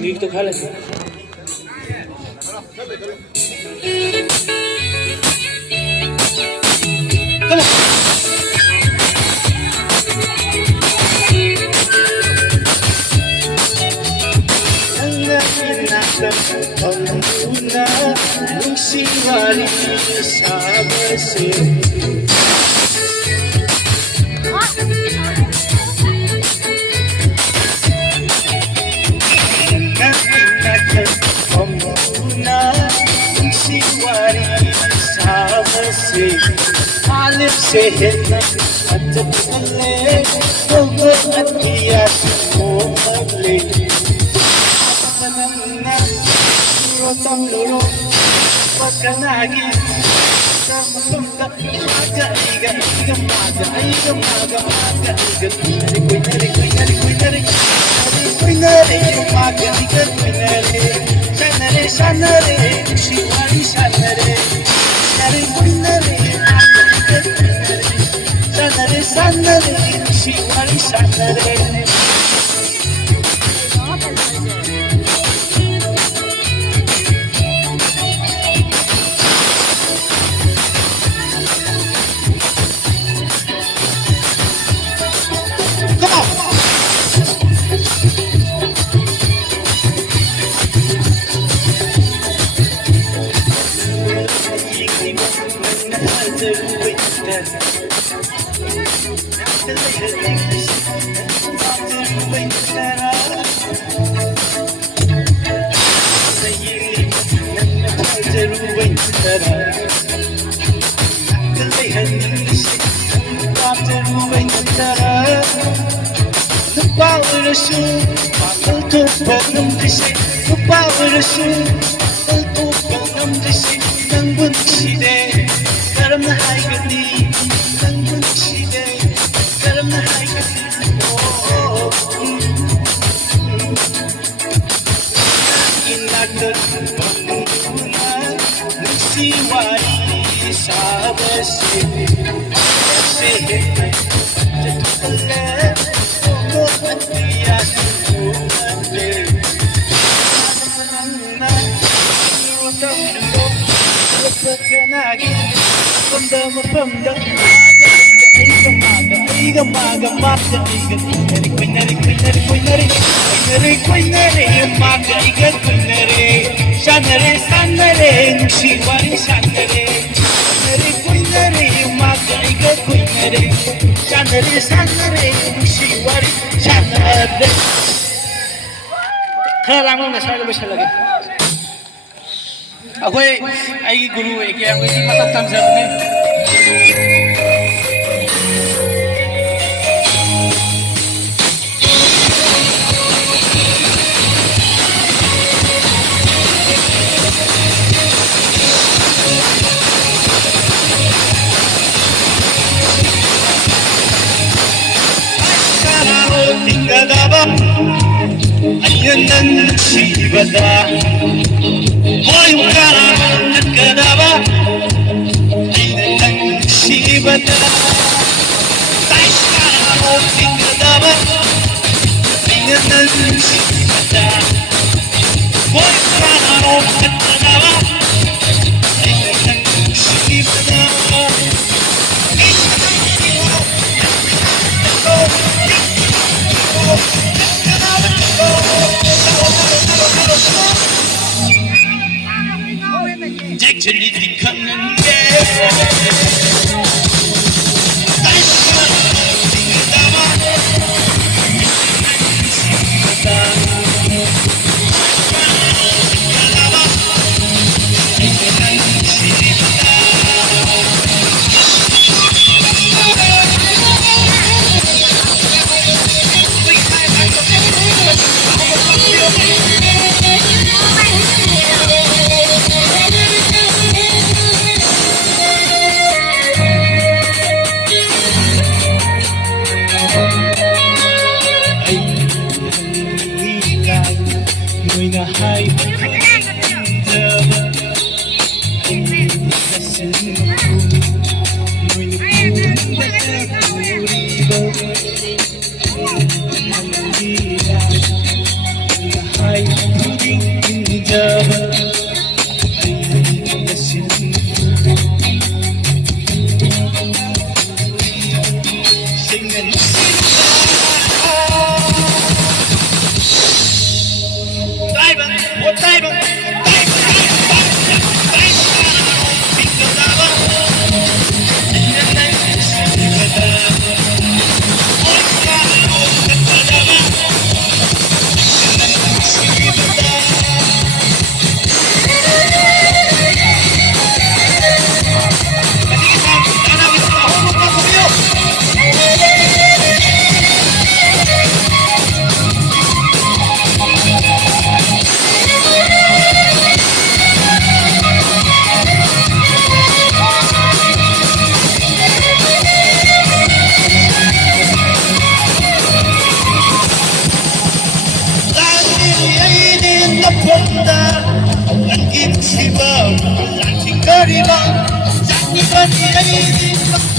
Meet तो खा लेते से हिलना अजब ले तो अतिया को मले सनना रोतम लो पकनागी समता आगा इगा इगा मागा कोई नरे मागा इगा कोई नरे शिवाली सनरे कोई नरे Sanare, Shivali Sanare. The power of soul, I'll do them to say. The power of soul, I'll do them to say. Nang bunsi de, karam na hai gati. Nang bunsi de, karam na hai gati. Inagdar panguna, nagsiwari sa basi. Se hekay, jatukalay. Kaya lang mo masyado ba siya lagi? Ako ay guru kaya ako hindi matatamsa ko na Ayan sibada Hoy wakara nakadaba Ayan sibada Tais kara nakadaba Ayan sibada Hoy wakara nakadaba Ayan sibada Actually, come and get 거리고 짠이거리 헤이디